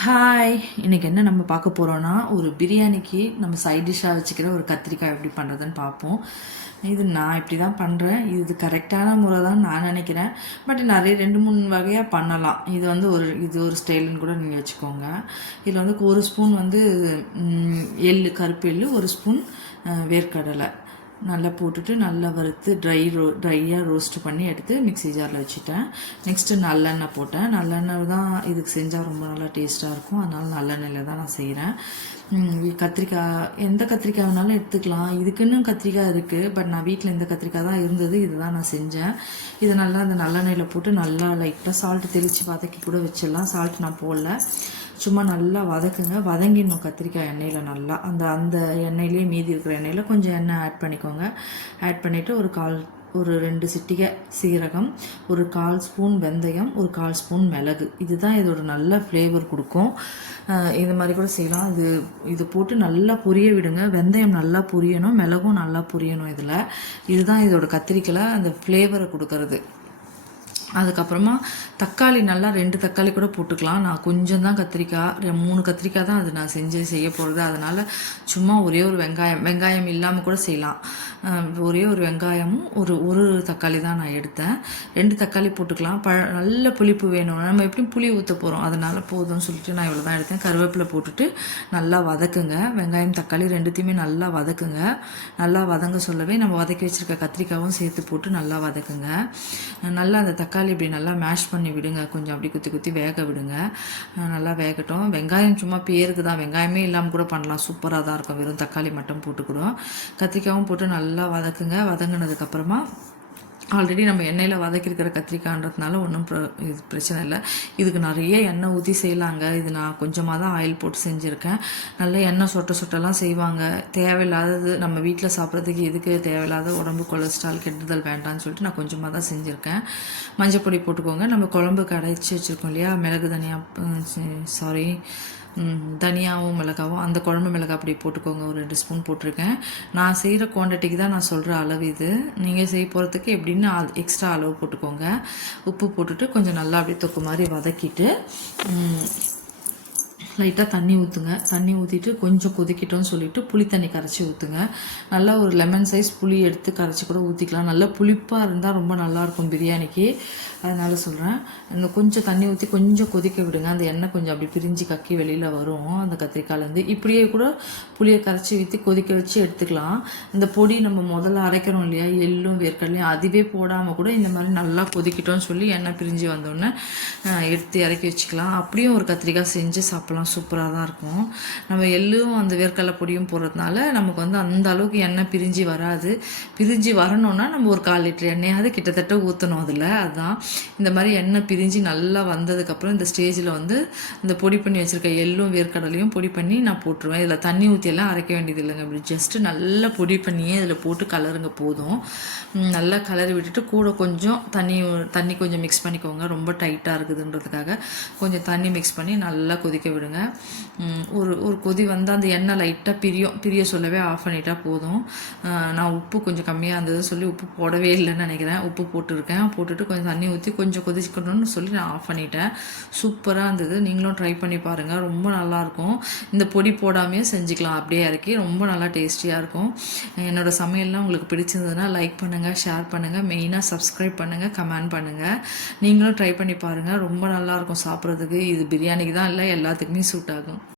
Hi இன்னைக்கு என்ன நம்ம பார்க்க போகிறோன்னா ஒரு பிரியாணிக்கு நம்ம சைட் டிஷ்ஷாக வச்சுக்கிற ஒரு கத்திரிக்காய் எப்படி பண்ணுறதுன்னு பார்ப்போம். இது நான் இப்படி தான் பண்ணுறேன் இது கரெக்டான முறை தான் நான் நினைக்கிறேன். பட் நிறைய ரெண்டு மூணு வகையாக பண்ணலாம். இது வந்து ஒரு இது ஒரு ஸ்டைலுன்னு கூட நீங்கள் வச்சுக்கோங்க. இதில் வந்து ஒரு ஸ்பூன் வந்து எள் கருப்பு எள் ஒரு ஸ்பூன் வேர்க்கடலை. நல்லா போட்டுட்டு நல்லா வறுத்து ட்ரை ரோ ட்ரையாக ரோஸ்ட் பண்ணி எடுத்து மிக்ஸி ஜாரில் வச்சுட்டேன். நெக்ஸ்ட்டு நல்லெண்ணெய் போட்டேன். நல்லெண்ணெய் தான் இதுக்கு செஞ்சால் ரொம்ப நல்லா டேஸ்ட்டாக இருக்கும். அதனால் நல்லெண்ணெயில் தான் நான் செய்கிறேன் கத்திரிக்காய் எந்த கத்திரிக்காய் வேணாலும் எடுத்துக்கலாம். இதுக்குன்னு கத்திரிக்காய் இருக்குது பட் நான் வீட்டில் இந்த கத்திரிக்காய் தான் இருந்தது. இதுதான் நான் செஞ்சேன். இதை நல்லா அந்த நல்லெண்ணெயில் போட்டு நல்லா லைட்டாக சால்ட்டு தெளித்து வதக்கி கூட வச்சிடலாம். சால்ட் நான் போடல. சும்மா நல்லா வதக்குங்க. வதங்கிடணும் கத்திரிக்காய் எண்ணெயில் நல்லா. அந்த அந்த எண்ணெயிலே மீதி இருக்கிற எண்ணெயில் கொஞ்சம் எண்ணெய் ஆட் பண்ணிக்கோங்க. ஆட் பண்ணிவிட்டு ஒரு கால் ஒரு ரெண்டு சிட்டிகை சீரகம் ஒரு கால் ஸ்பூன் வெந்தயம் ஒரு கால் ஸ்பூன் மிளகு. இதுதான் இதோட நல்ல ஃப்ளேவர் கொடுக்கும். இது மாதிரி கூட செய்யலாம். இது இது போட்டு நல்லா பொரிய விடுங்க. வெந்தயம் நல்லா பொரியணும் மிளகும் நல்லா பொரியணும் இதில். இதுதான் இதோட கத்திரிக்கையில் அந்த ஃப்ளேவரை கொடுக்கறது. அதுக்கப்புறமா தக்காளி நல்லா ரெண்டு தக்காளி கூட போட்டுக்கலாம். நான் கொஞ்சம் தான் கத்திரிக்காய் ரெ- மூணு கத்திரிக்காய் தான் அது நான் செஞ்சு செய்ய போகிறது அதனால் சும்மா ஒரே ஒரு வெங்காயம் வெங்காயம் இல்லாமல் கூட செய்யலாம். ஒரே ஒரு வெங்காயமும் ஒரு ஒரு தக்காளி தான் நான் எடுத்தேன். ரெண்டு தக்காளி போட்டுக்கலாம். பழ நல்ல புளிப்பு வேணும். நம்ம எப்படியும் புளி ஊற்ற போகிறோம் அதனால் போதும்னு சொல்லிட்டு நான் இவ்வளோ தான் எடுத்தேன். கருவேப்பிலை போட்டுட்டு நல்லா வதக்குங்க. வெங்காயம் தக்காளி ரெண்டுத்தையுமே நல்லா வதக்குங்க. நல்லா வதங்க சொல்லவே நம்ம வதக்கி வச்சுருக்க கத்திரிக்காவும் சேர்த்து போட்டு நல்லா வதக்குங்க. நல்லா அந்த தக்காளி தக்காளி இப்படி நல்லா மேஷ் பண்ணி விடுங்க. கொஞ்சம் அப்படி குத்தி குத்தி வேக விடுங்க. நல்லா வேகட்டும். வெங்காயம் சும்மா பேருக்கு தான். வெங்காயமே இல்லாமல் கூட பண்ணலாம். சூப்பராக தான் இருக்கும். வெறும் தக்காளி மட்டும் போட்டுக்கிறோம். கத்திரிக்காயும் போட்டு நல்லா வதக்குங்க. வதங்கினதுக்கப்புறமா ஆல்ரெடி நம்ம எண்ணெயில் வதக்கியிருக்கிற கத்திரிக்காய்ன்றதுனால ஒன்றும் இது பிரச்சனை இல்லை. இதுக்கு நிறைய எண்ணெய் ஊற்றி செய்யலாங்க. இது நான் கொஞ்சமாக தான் ஆயில் போட்டு செஞ்சுருக்கேன். நல்ல எண்ணெய் சொட்ட சொட்டெல்லாம் செய்வாங்க. தேவையில்லாதது நம்ம வீட்டில் சாப்பிட்றதுக்கு எதுக்கு தேவையில்லாத உடம்பு கொலஸ்ட்ரால் கெட்டுதல் வேண்டாம்னு சொல்லிட்டு நான் கொஞ்சமாக தான் செஞ்சுருக்கேன். மஞ்சள் பொடி போட்டுக்கோங்க. நம்ம குழம்பு கடைச்சி வச்சுருக்கோம் இல்லையா? மிளகு தனியாக சாரி தனியாகவும் தனியாவும் மிளகாவும் அந்த குழம்பு மிளகாய் அப்படி போட்டுக்கோங்க ஒரு ரெண்டு ஸ்பூன் போட்டிருக்கேன். நான் செய்கிற குவான்டிட்டிக்கு தான் நான் சொல்கிற அளவு இது. நீங்கள் செய்ய போகிறதுக்கு எப்படின்னு எக்ஸ்ட்ரா அளவு போட்டுக்கோங்க. உப்பு போட்டுட்டு கொஞ்சம் நல்லா அப்படியே தொக்கு மாதிரி வதக்கிட்டு லைட்டாக தண்ணி ஊற்றுங்க தண்ணி ஊற்றிட்டு கொஞ்சம் கொதிக்கிட்டோம்னு சொல்லிட்டு புளி தண்ணி கரைச்சி ஊற்றுங்க நல்லா ஒரு லெமன் சைஸ் புளி எடுத்து கரைச்சி கூட ஊற்றிக்கலாம் நல்லா புளிப்பாக இருந்தால் ரொம்ப நல்லாயிருக்கும் பிரியாணிக்கு. அதனால் சொல்கிறேன் இந்த கொஞ்சம் தண்ணி ஊற்றி கொஞ்சம் கொதிக்க விடுங்க. அந்த எண்ணெய் கொஞ்சம் அப்படி பிரிஞ்சு கக்கி வெளியில் வரும். அந்த கத்திரிக்காயிலேருந்து இப்படியே கூட புளியை கரைச்சி ஊற்றி கொதிக்க வச்சு எடுத்துக்கலாம். இந்த பொடி நம்ம முதல்ல அரைக்கிறோம் இல்லையா? எள்ளும் வேர்க்கடலையும் அதுவே போடாமல் கூட இந்த மாதிரி நல்லா கொதிக்கிட்டோன்னு சொல்லி எண்ணெய் பிரிஞ்சு வந்தோடனே எடுத்து இறக்கி வச்சுக்கலாம். அப்படியும் ஒரு கத்திரிக்காய் செஞ்சு சாப்பிட்லாம். சூப்பராக தான் இருக்கும். நம்ம எள்ளும் அந்த வேர்க்கடலை பொடியும் போடுறதுனால நமக்கு வந்து அந்த அளவுக்கு எண்ணெய் பிரிஞ்சு வராது. பிரிஞ்சு வரணும்னா நம்ம ஒரு கால் லிட்டர் எண்ணெயாவது கிட்டத்தட்ட ஊற்றணும் அதில். அதுதான் இந்த மாதிரி எண்ணெய் பிரிஞ்சு நல்லா வந்ததுக்கப்புறம் இந்த ஸ்டேஜில் வந்து இந்த பொடி பண்ணி வச்சுருக்க எள்ளும் வேர்க்கடலையும் பொடி பண்ணி நான் போட்டுருவேன். இதில் தண்ணி ஊற்றியெல்லாம் அரைக்க வேண்டியது இல்லைங்க. இப்படி ஜஸ்ட்டு நல்லா பொடி பண்ணியே இதில் போட்டு கலருங்க போதும். நல்லா கலரி விட்டுட்டு கூட கொஞ்சம் தண்ணி தண்ணி கொஞ்சம் மிக்ஸ் பண்ணிக்கோங்க. ரொம்ப டைட்டாக இருக்குதுன்றதுக்காக கொஞ்சம் தண்ணி மிக்ஸ் பண்ணி நல்லா கொதிக்க விடுங்க. ஒரு ஒரு கொதி வந்து அந்த எண்ணெய் லைட்டாக பிரியும் பிரிய சொல்லவே ஆஃப் பண்ணிட்டா போதும். நான் உப்பு கொஞ்சம் கம்மியாக இருந்தது சொல்லி உப்பு போடவே இல்லைன்னு நினைக்கிறேன். உப்பு போட்டிருக்கேன். போட்டுட்டு கொஞ்சம் தண்ணி ஊற்றி கொஞ்சம் கொதிச்சுக்கணும்னு சொல்லி நான் ஆஃப் பண்ணிட்டேன். சூப்பராக இருந்தது. நீங்களும் ட்ரை பண்ணி பாருங்கள் ரொம்ப நல்லாயிருக்கும் இந்த பொடி போடாமையே செஞ்சுக்கலாம். அப்படியே இறக்கி ரொம்ப நல்லா டேஸ்டியாக இருக்கும். என்னோட சமையல்லாம் உங்களுக்கு பிடிச்சிருந்ததுன்னா லைக் பண்ணுங்கள் ஷேர் பண்ணுங்கள் மெயினாக சப்ஸ்கிரைப் பண்ணுங்கள் கமெண்ட் பண்ணுங்கள் நீங்களும் ட்ரை பண்ணி பாருங்கள் ரொம்ப நல்லாயிருக்கும் சாப்பிட்றதுக்கு. இது பிரியாணிக்கு தான் இல்லை எல்லாத்துக்குமே சூட் ஆகும்.